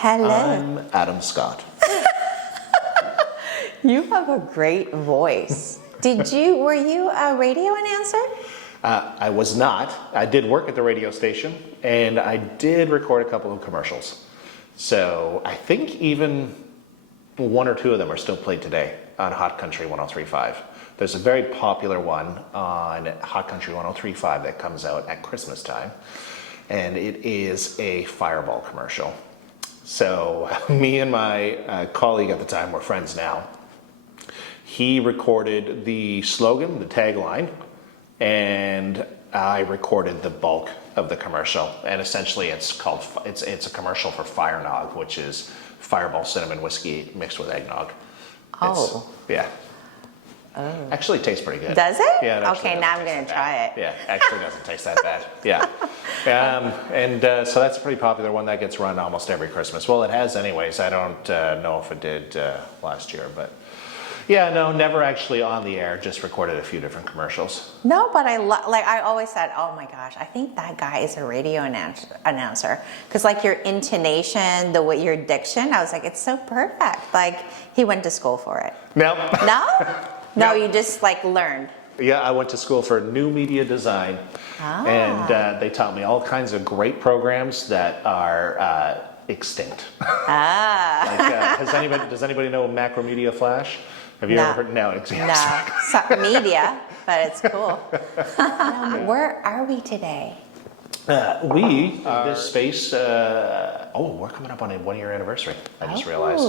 Hello. I'm Adam Scott. You have a great voice. Were you a radio announcer? I was not. I did work at the radio station, and I did record a couple of commercials. So I think even one or two of them are still played today on Hot Country 103.5. There's a very popular one on Hot Country 103.5 that comes out at Christmas time, and it is a Fireball commercial. So me and my colleague at the time, we're friends now, he recorded the slogan, the tagline, and I recorded the bulk of the commercial. And essentially it's a commercial for Fire Nog, which is Fireball cinnamon whiskey mixed with eggnog. Oh. Yeah. Oh. Actually tastes pretty good. Does it? Yeah. It okay, now I'm going to try it. Yeah, actually doesn't taste that bad. Yeah. So that's a pretty popular one that gets run almost every Christmas. Well, it has anyways. I don't know if it did last year, but yeah, no, never actually on the air, just recorded a few different commercials. No, but I always said, oh my gosh, I think that guy is a radio announcer. Because like your intonation, your diction, I was like, it's so perfect. Like he went to school for it. No. No? No, No. you just like learned. Yeah, I went to school for new media design, and they taught me all kinds of great programs that are extinct. Does anybody know Macromedia Flash? Have you ever heard? No, exactly. No, media, but it's cool. Where are we today? This space, we're coming up on a 1-year anniversary, I just realized.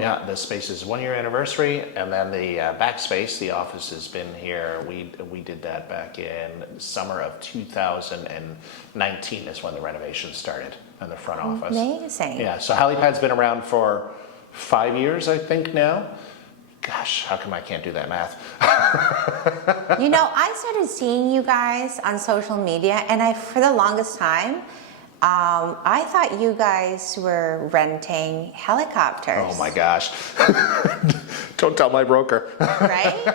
Yeah, this space is 1-year anniversary, and then the back space, the office has been here. We did that back in summer of 2019 is when the renovation started in the front office. Amazing. Yeah, so Halipad's been around for 5 years, I think now. Gosh, how come I can't do that math? I started seeing you guys on social media, and for the longest time, I thought you guys were renting helicopters. Oh my gosh. Don't tell my broker. Right?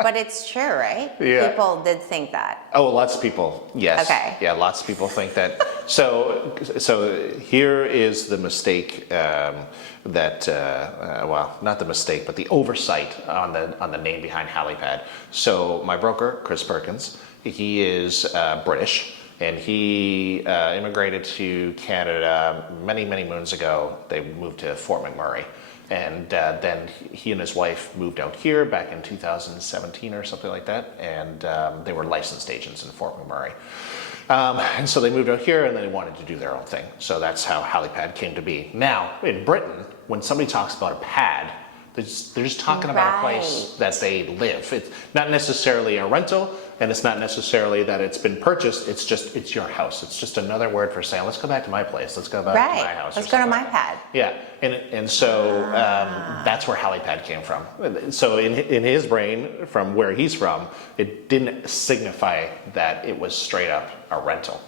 But it's true, right? Yeah. People did think that. Oh, lots of people, yes. Okay. Yeah, lots of people think that. So here is the mistake not the mistake, but the oversight on the name behind Halipad. So my broker, Chris Perkins, he is British, and he immigrated to Canada many, many moons ago. They moved to Fort McMurray. And then he and his wife moved out here back in 2017 or something like that, and they were licensed agents in Fort McMurray. And so they moved out here, and then they wanted to do their own thing. So that's how Halipad came to be. Now, in Britain, when somebody talks about a pad, they're just talking about a place that they live. It's not necessarily a rental, and it's not necessarily that it's been purchased. It's your house. It's just another word for saying, let's go back to my place. Let's go back to my house. Let's go to my pad. Yeah, and so that's where Halipad came from. So in his brain, from where he's from, it didn't signify that it was straight up a rental.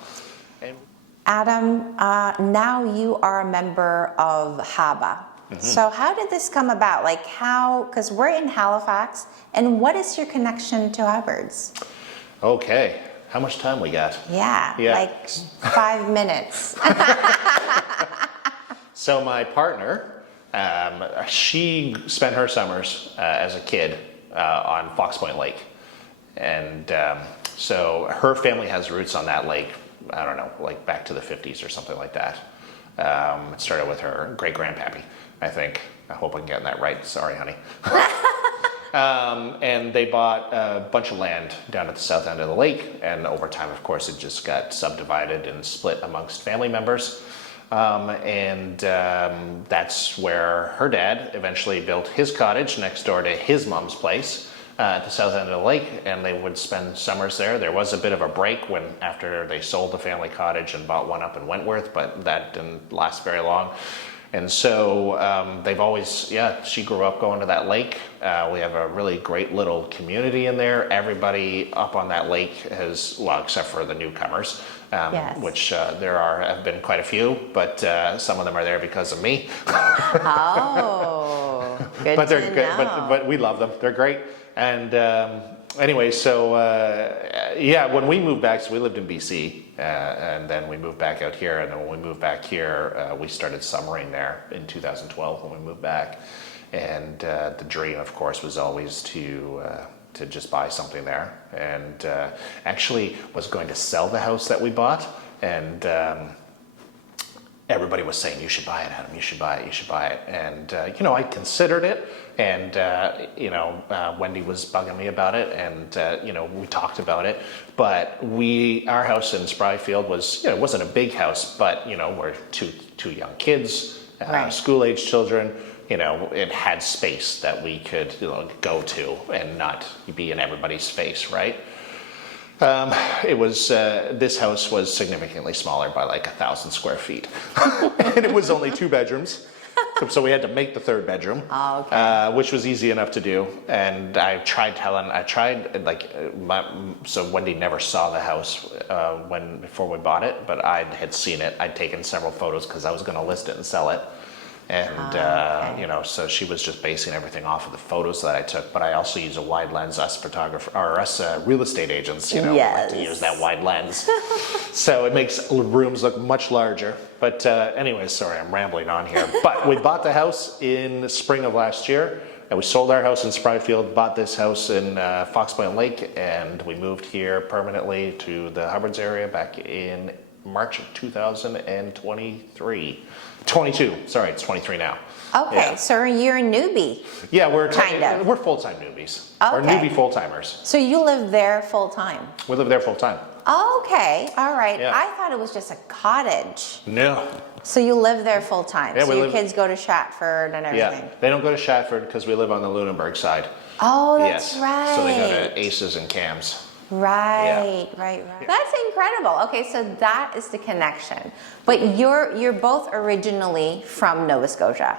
Adam, now you are a member of HABA. Mm-hmm. So how did this come about? Because we're in Halifax, and what is your connection to Hubbards? Okay, how much time we got? Yeah. Like 5 minutes. So my partner, she spent her summers as a kid on Fox Point Lake. And so her family has roots on that lake, I don't know, like back to the 50s or something like that. It started with her great-grandpappy, I think. I hope I'm getting that right. Sorry, honey. And they bought a bunch of land down at the south end of the lake. And over time, of course, it just got subdivided and split amongst family members. That's where her dad eventually built his cottage next door to his mom's place at the south end of the lake, and they would spend summers there. There was a bit of a break after they sold the family cottage and bought one up in Wentworth, but that didn't last very long. And so they've always, she grew up going to that lake. We have a really great little community in there. Everybody up on that lake except for the newcomers, which have been quite a few, but some of them are there because of me. Oh, good but they're to good, know. but we love them. They're great. And anyway, so when we moved back, so we lived in BC. and then we moved back out here. And then when we moved back here, we started summering there in 2012 when we moved back. And the dream, of course, was always to just buy something there. And actually was going to sell the house that we bought. And everybody was saying, you should buy it, Adam, you should buy it, you should buy it. And, I considered it. And, Wendy was bugging me about it. And, we talked about it. But our house in Spryfield was, it wasn't a big house, but, we're two young kids, Right. school-age children. It had space that we could go to and not be in everybody's face, right? This house was significantly smaller by like 1,000 square feet. And it was only 2 bedrooms. So we had to make the 3rd bedroom, which was easy enough to do. And so Wendy never saw the house before we bought it, but I had seen it. I'd taken several photos because I was going to list it and sell it. And, so she was just basing everything off of the photos that I took. But I also use a wide lens, us real estate agents, we like to use that wide lens. So it makes rooms look much larger. But anyways, sorry, I'm rambling on here. But we bought the house in the spring of last year. And we sold our house in Spryfield, bought this house in Fox Point Lake. And we moved here permanently to the Hubbards area back in March of 2023. 22. Sorry, it's 23 now. Okay, Yeah. so you're a newbie. Yeah, we're Kind of. we're full-time newbies. Okay. Or newbie full-timers. So you live there full time. We live there full-time. Okay, all right. Yeah. I thought it was just a cottage. No. So you live there full time. Yeah, so we your live- kids go to Shatford and everything. Yeah, they don't go to Shatford because we live on the Lunenburg side. Oh, that's yes. right. So they go to Aces and Cams. Right. That's incredible. Okay, so that is the connection. But you're both originally from Nova Scotia.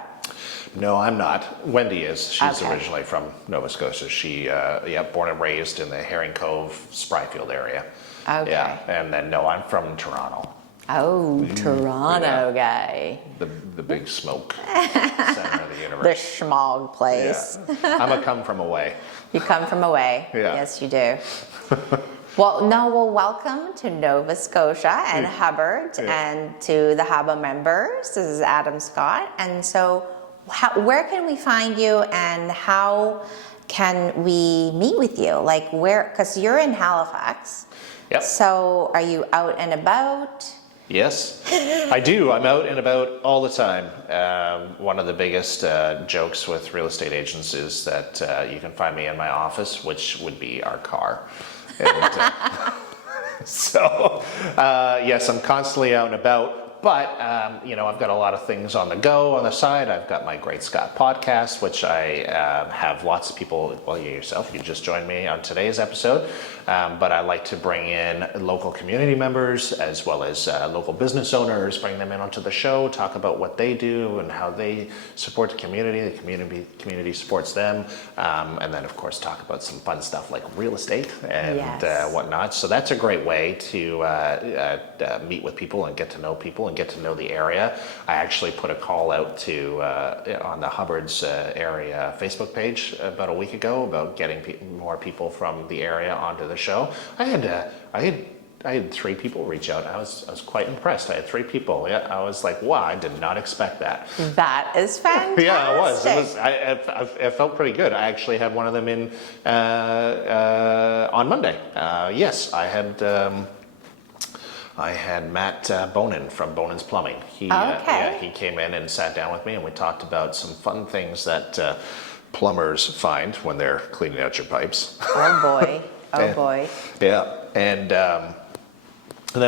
No, I'm not. Wendy is. She's Okay. originally from Nova Scotia. She, born and raised in the Herring Cove, Spryfield area. Okay. Yeah, and then no, I'm from Toronto. Oh, Toronto guy. The big smoke center of the The universe. schmog place. Yeah. I'm a come from away. You come from away. Yeah. Yes, you do. Well, welcome to Nova Scotia and Hubbards and to the HABA members. This is Adam Scott. And so where can we find you and how can we meet with you? Like because you're in Halifax. Yep. So are you out and about? Yes, I do. I'm out and about all the time. One of the biggest jokes with real estate agents is that you can find me in my office, which would be our car. And, yes, I'm constantly out and about. But, I've got a lot of things on the go on the side. I've got my Great Scott podcast, which I have lots of people, well, you yourself, you just joined me on today's episode. But I like to bring in local community members as well as local business owners, bring them in onto the show, talk about what they do and how they support the community community supports them. And then, of course, talk about some fun stuff like real estate and whatnot. So that's a great way to meet with people and get to know people and get to know the area. I actually put a call out to on the Hubbards area Facebook page about a week ago about getting more people from the area onto the show. I had 3 people reach out. I was quite impressed. I had 3 people. Yeah, I was like, wow, I did not expect that. That is fantastic. Yeah, it was. I felt pretty good. I actually had one of them in on Monday. Yes, I had Matt Bonin from Bonin's Plumbing. He came in and sat down with me, and we talked about some fun things that plumbers find when they're cleaning out your pipes. Oh boy. Oh boy. Yeah, and then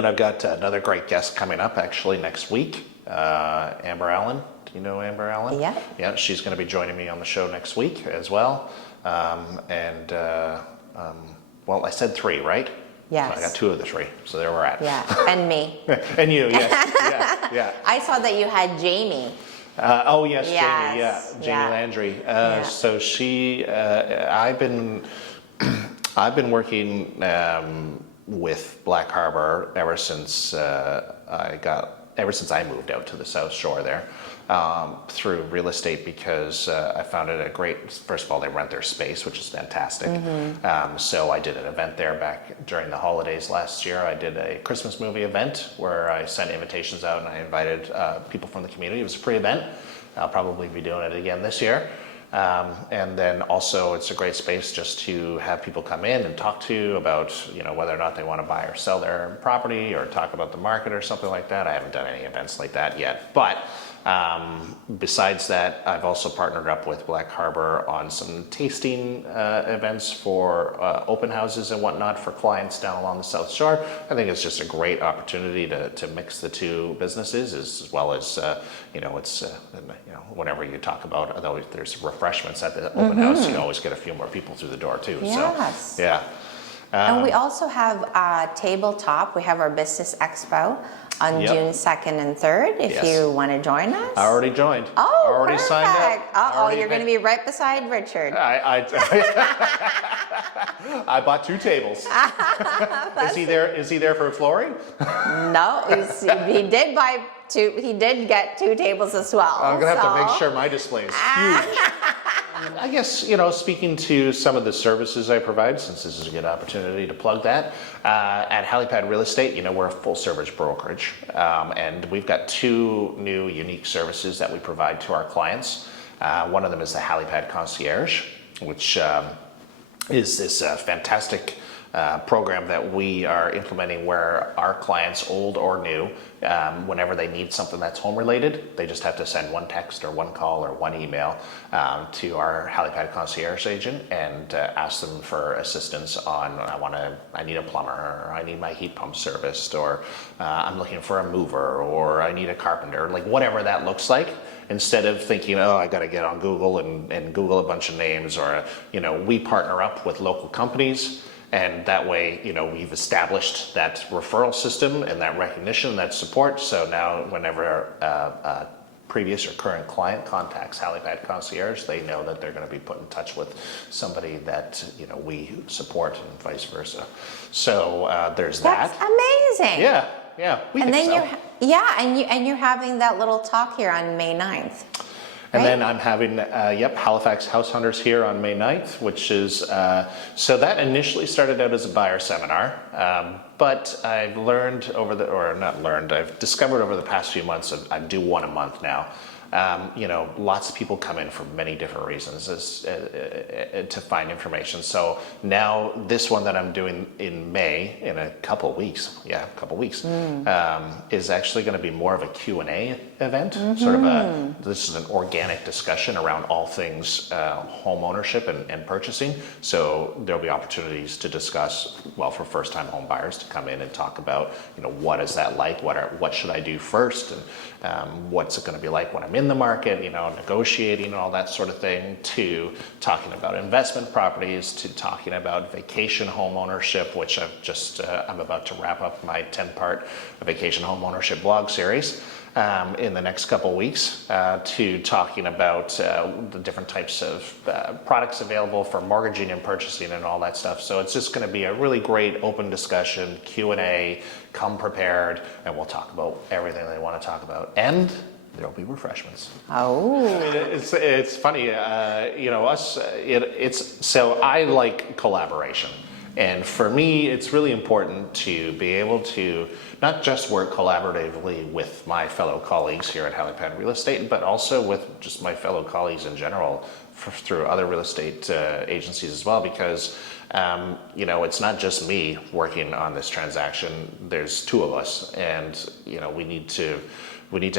I've got another great guest coming up actually next week, Amber Allen. Do you know Amber Allen? Yeah. Yeah, she's going to be joining me on the show next week as well. Well, I said 3, right? Yes. So I got 2 of the 3, so there we're at. Yeah, and me. And you, yes, yeah. I saw that you had Jamie. Oh yes, Yes, Jamie yeah. Landry. Yeah. So she, I've been working with Black Harbor ever since I moved out to the South Shore there. through real estate because I found it a great, first of all, they rent their space, which is fantastic. So I did an event there back during the holidays last year. I did a Christmas movie event where I sent invitations out and I invited people from the community. It was a free event. I'll probably be doing it again this year. And then also it's a great space just to have people come in and talk to about, you know, whether or not they want to buy or sell their property or talk about the market or something like that. I haven't done any events like that yet, but besides that, I've also partnered up with Black Harbor on some tasting events for open houses and whatnot for clients down along the South Shore. I think it's just a great opportunity to mix the two businesses, as well as you know, it's you know, whenever you talk about, although there's refreshments at the open house, you always get a few more people through the door too. Yes. So yeah. And we also have tabletop. We have our business expo on June 2nd and 3rd, if you want to join us. I already joined. Oh, already perfect. signed up. Oh, you're going to be right beside Richard. I bought 2 tables. Is he there for flooring? No, he did buy 2. He did get 2 tables as well. I'm gonna have to make sure my display is huge. I guess, you know, speaking to some of the services I provide, since this is a good opportunity to plug that, at Halifax Real Estate, you know, we're a full service brokerage, and we've got 2 new unique services that we provide to our clients. One of them is the Halifax Concierge, which is this fantastic program that we are implementing where our clients, old or new, whenever they need something that's home related, they just have to send 1 text or 1 call or 1 email to our Halifax concierge agent and ask them for assistance on, I need a plumber, or I need my heat pump serviced, or I'm looking for a mover, or I need a carpenter, like whatever that looks like. Instead of thinking, oh, I got to get on Google and Google a bunch of names, or, you know, we partner up with local companies. And that way, you know, we've established that referral system and that recognition, that support. So now whenever a previous or current client contacts Halifax Concierge, they know that they're going to be put in touch with somebody that, you know, we support and vice versa. So there's that. That's amazing. Yeah. And then you're having that little talk here on May 9th. And then I'm having, Halifax House Hunters here on May 9th, which is, so that initially started out as a buyer seminar, but I've I've discovered over the past few months, I do 1 a month now. You know, lots of people come in for many different reasons to find information. So now this one that I'm doing in May, in a couple weeks, is actually going to be more of a Q&A event. Sort of this is an organic discussion around all things home ownership and purchasing. So there'll be opportunities to discuss, well, for first-time home buyers to come in and talk about, you know, what is that like? What should I do first? And what's it going to be like when I'm in the market, you know, negotiating and all that sort of thing, to talking about investment properties, to talking about vacation home ownership, which I'm about to wrap up my 10-part vacation home ownership blog series in the next couple weeks, to talking about the different types of products available for mortgaging and purchasing and all that stuff. So it's just going to be a really great open discussion, Q&A, come prepared, and we'll talk about everything they want to talk about. And there'll be refreshments. Oh. It's funny, you know, so I like collaboration. And for me, it's really important to be able to not just work collaboratively with my fellow colleagues here at Halifax Real Estate, but also with just my fellow colleagues in general through other real estate agencies as well, because you know, it's not just me working on this transaction. There's 2 of us, and you know, we need to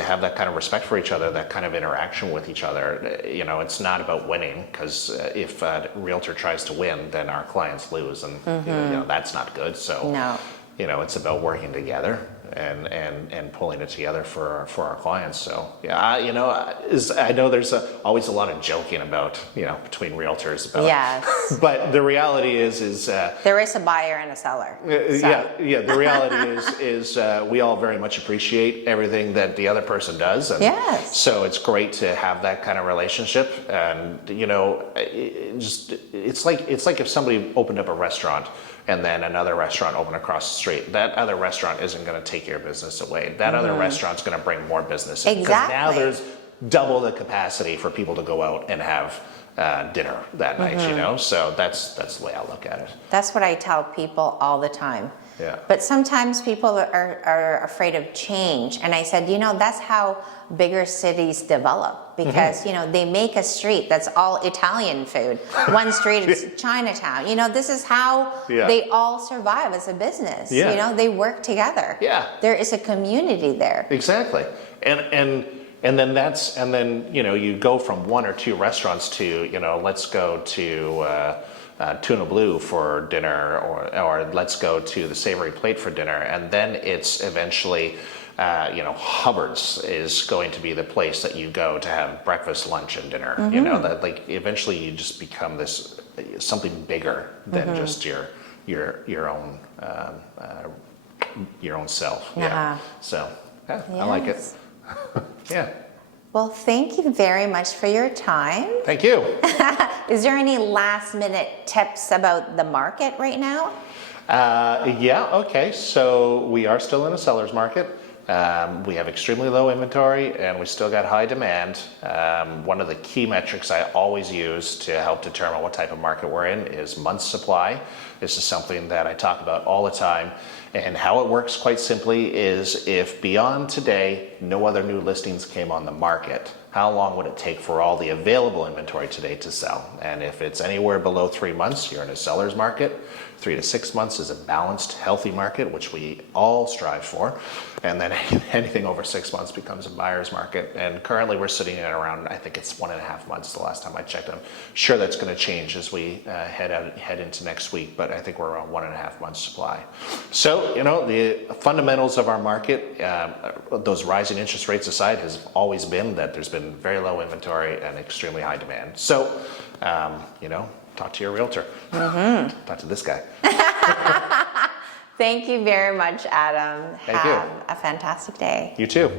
have that kind of respect for each other, that kind of interaction with each other. You know, it's not about winning, because if a realtor tries to win, then our clients lose, and you know, that's not good. So No. You know, it's about working together and pulling it together for our clients. So yeah, you know, I know there's always a lot of joking about, you know, between realtors about. Yes. But the reality is There is a buyer and a seller. The reality is we all very much appreciate everything that the other person does, and Yes. so it's great to have that kind of relationship. And you know, it's like if somebody opened up a restaurant and then another restaurant opened across the street. That other restaurant isn't going to take your business away. That other restaurant's going to bring more business in. Exactly. Because now double the capacity for people to go out and have dinner that night, you know? So that's the way I look at it. That's what I tell people all the time. Yeah. But sometimes people are afraid of change. And I said, you know, that's how bigger cities develop, because, you know, they make a street that's all Italian food. One street is Chinatown. You know, this is how they all survive as a business. Yeah. You know, they work together. Yeah. There is a community there. Exactly. And then you know, you go from 1 or 2 restaurants to, you know, let's go to Tuna Blue for dinner, or let's go to the Savory Plate for dinner, and then it's eventually, you know, Hubbards is going to be the place that you go to have breakfast, lunch, and dinner. You know, that like eventually you just become this something bigger than just your own self. Yeah. So I like it. Yeah. Well, thank you very much for your time. Thank you. Is there any last minute tips about the market right now? Yeah, okay. So we are still in a seller's market. We have extremely low inventory and we still got high demand. One of the key metrics I always use to help determine what type of market we're in is month's supply. This is something that I talk about all the time. And how it works, quite simply, is if beyond today no other new listings came on the market, how long would it take for all the available inventory today to sell? And if it's anywhere below 3 months, you're in a seller's market. 3 to 6 months is a balanced, healthy market, which we all strive for. And then anything over 6 months becomes a buyer's market. And currently we're sitting at around, I think it's 1.5 months the last time I checked. I'm sure that's going to change as we head into next week, but I think we're around 1.5 months supply. So, you know, the fundamentals of our market, those rising interest rates aside, has always been that there's been very low inventory and extremely high demand. So, you know, talk to your realtor. Talk to this guy. Thank you very much, Adam. Thank you. Have a fantastic day. You too.